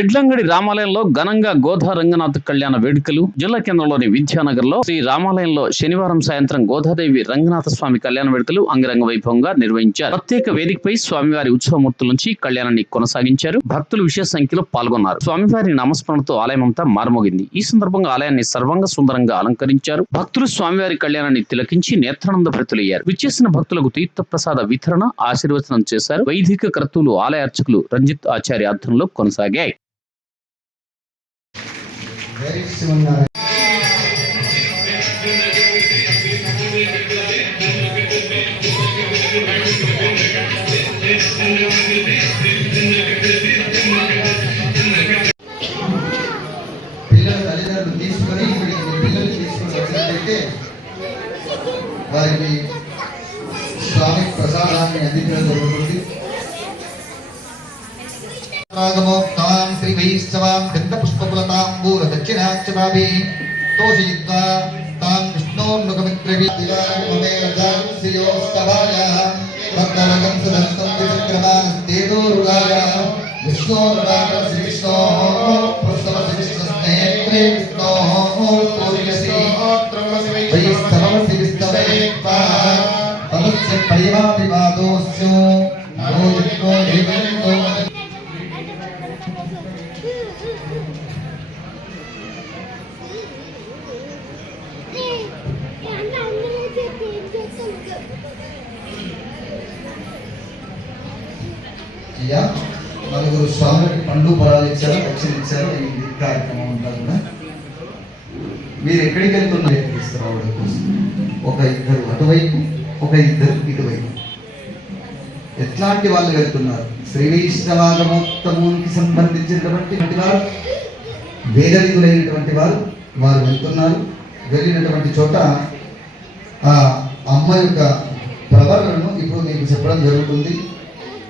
ఎడ్లంగడి రామాలయంలో ఘనంగా గోదా రంగనాథ కళ్యాణ వేడుకలు. జిల్లా కేంద్రంలోని విద్యానగర్లో శ్రీ రామాలయంలో శనివారం సాయంత్రం గోదాదేవి రంగనాథ స్వామి కళ్యాణ వేడుకలు అంగరంగ వైభవంగా నిర్వహించారు. ప్రత్యేక వేదికపై స్వామివారి ఉత్సవమూర్తుల నుంచి కళ్యాణాన్ని కొనసాగించారు. భక్తులు విశేష సంఖ్యలో పాల్గొన్నారు. స్వామివారి నామస్మరణతో ఆలయమంతా మారుమోగింది. ఈ సందర్భంగా ఆలయాన్ని సర్వాంగ సుందరంగా అలంకరించారు. భక్తులు స్వామివారి కళ్యాణాన్ని తిలకించి నేత్రానంద భృతులయ్యారు. విచ్చేసిన భక్తులకు తీర్థ ప్రసాద వితరణ, ఆశీర్వచనం చేశారు. వైదిక కర్తూలు ఆలయ అర్చకులు రంజిత్ ఆచార్య ఆధ్వర్యంలో కొనసాగాయి. పిల్లల తల్లిదండ్రులు తీసుకొని పిల్లలు తీసుకొని వచ్చినట్లయితే వారికి స్వామి ప్రసాదాన్ని అందించడం జరుగుతుంది. శ్రీ వైష్ణవాం దంత పుష్పపులతాంబూల దక్షిణాక్షరాభి తోషయిత్వా తాం విష్ణోర్ముఖమిత్రవియోస్తవాయ భక్తవగం సుదస్తం విచక్రమానస్తేదోరుగాయ విష్ణోర్నామ శ్రీ విష్ణో ప్రస్తవ శ్రీ విష్ణుస్నేత్రే విష్ణో పూర్యసి వైష్ణవం శ్రీ విష్ణవేత్వా తమస్య పరివావివాదోస్యో నోజిత్వో దేవంతో నలుగురు స్వామికి పండ్లు పొలాలు ఇచ్చారు, దక్షిణ ఇచ్చారు. ఈ కార్యక్రమం అంతా కూడా మీరు ఎక్కడికి వెళ్తున్నారు తీసుకురావడం కోసం ఒక ఇద్దరు అటువైపు, ఒక ఇద్దరు ఇటువైపు. ఎట్లాంటి వాళ్ళు వెళ్తున్నారు? శ్రీ వైష్ణవాగమోత్తమునికి సంబంధించినటువంటి వారు, వేదవిధులైనటువంటి వారు వెళ్తున్నారు. వెళ్ళినటువంటి చోట ఆ అమ్మ యొక్క ప్రవర్తనను ఇప్పుడు మీకు చెప్పడం జరుగుతుంది.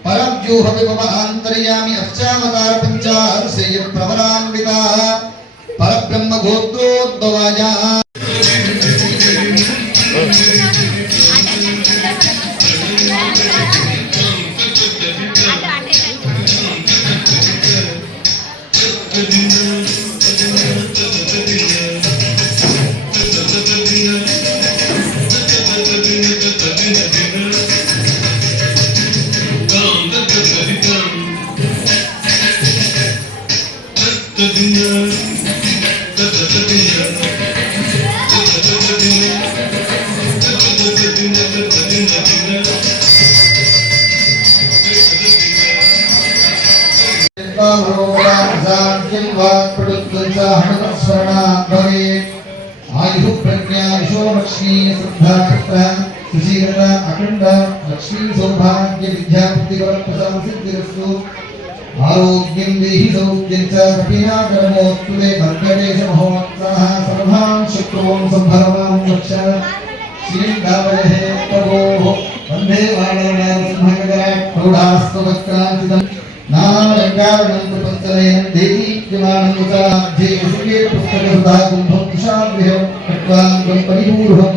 పరవ్యూహ విభవాంతర్యామి అర్చావతార పంచారుషేయ ప్రవరాన్విత పరబ్రహ్మ గోత్రోద్భవాయ ఆయు ప్రజ్ఞా విశోలక్ష్మీ శ్రద్ధా సుశీల అఖండ లక్ష్మీ సౌభాగ్య విద్యాబుద్ధి సిద్ధిరస్తు ఆరోగ్యం దేహి సౌఖ్యం చ కపినాకరమోస్తుతే భర్గదేశ మహోత్సవ సర్వాన్ శత్రువున్ సంభరవాం రక్ష శ్రీంగావయహే ప్రభోః వందే వాణీనాథ సింహగర ప్రౌఢాస్తవక్రాంతితం నానాలంకారణం ప్రపంచలయం దేదీప్యమానం ముఖాధ్యే సుఖే పుస్తకసుధా కుంభం తుషార్విహం కట్వాంగం పరిపూర్ణం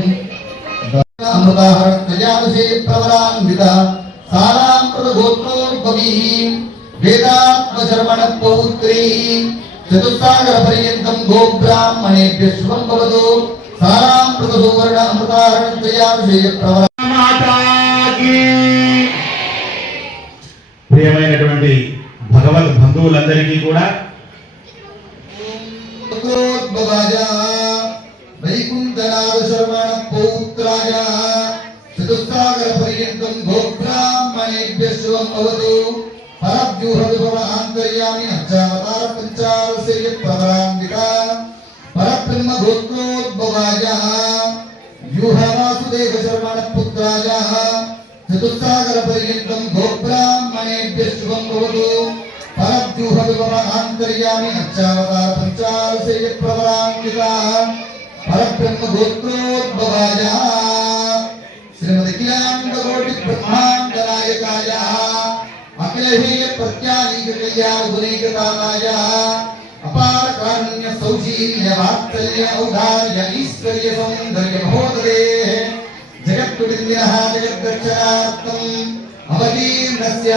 అమృతాహర కళ్యాణశే ప్రవరాన్విత సారామృత గోత్రోద్భవీం వేదాత్మశర్మణ పౌత్రీ చతుస్సాగర పర్యంతం గోబ్రాహ్మణేభ్య శుభం భవతు సారామృత సువర్ణ అమృతాహరణ కళ్యాణశే ప్రవరాన్విత. ప్రియమైనటువంటి భగవద్ బంధువులందరికీ కూడా వైకుంఠనాథ శర్మణ పౌత్రాయ చతుస్సాగర పర్యంతం గోబ్రాహ్మణేభ్య శుభం భవతు పరవ్యూహ విభవ ఆంతర్యామి అర్చావతార పంచారసేయ ప్రవరాన్విత పరబ్రహ్మ గోత్రోద్భవాయ వ్యూహ వాసుదేవ శర్మణ పుత్రాయ చతుస్సాగర పర్యంతం గోబ్రాహ్మణేభ్య శుభం భవతు పరవ్యూహ విభవ ఆంతర్యామి అర్చావతార పంచారసేయ ప్రవరాన్విత పరబ్రహ్మ గోత్రోద్భవాయ శ్రీమద్ అఖిలాండ కోటి బ్రహ్మాండ నాయకాయ అఖిలహేయ ప్రత్యానీక కళ్యాణ గుణైకతాయ అపార కారుణ్య సౌశీల్య వాత్సల్య ఔదార్య ఈశ్వర్య సౌందర్య మహోదరే జగత్తుడిందినః జగద్దక్షరార్థం అవతీర్ణస్య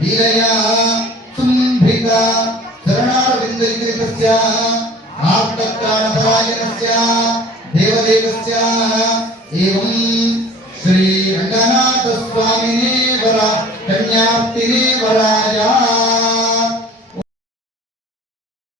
లీలయా సంభృత సమేత చరణారవిందైకృతస్య ఆప్తత్రాణపరాయణస్య దేవదేవస్య ఏవం శ్రీ రంగనాథ స్వామినే వర కన్యాప్తినే వరాయ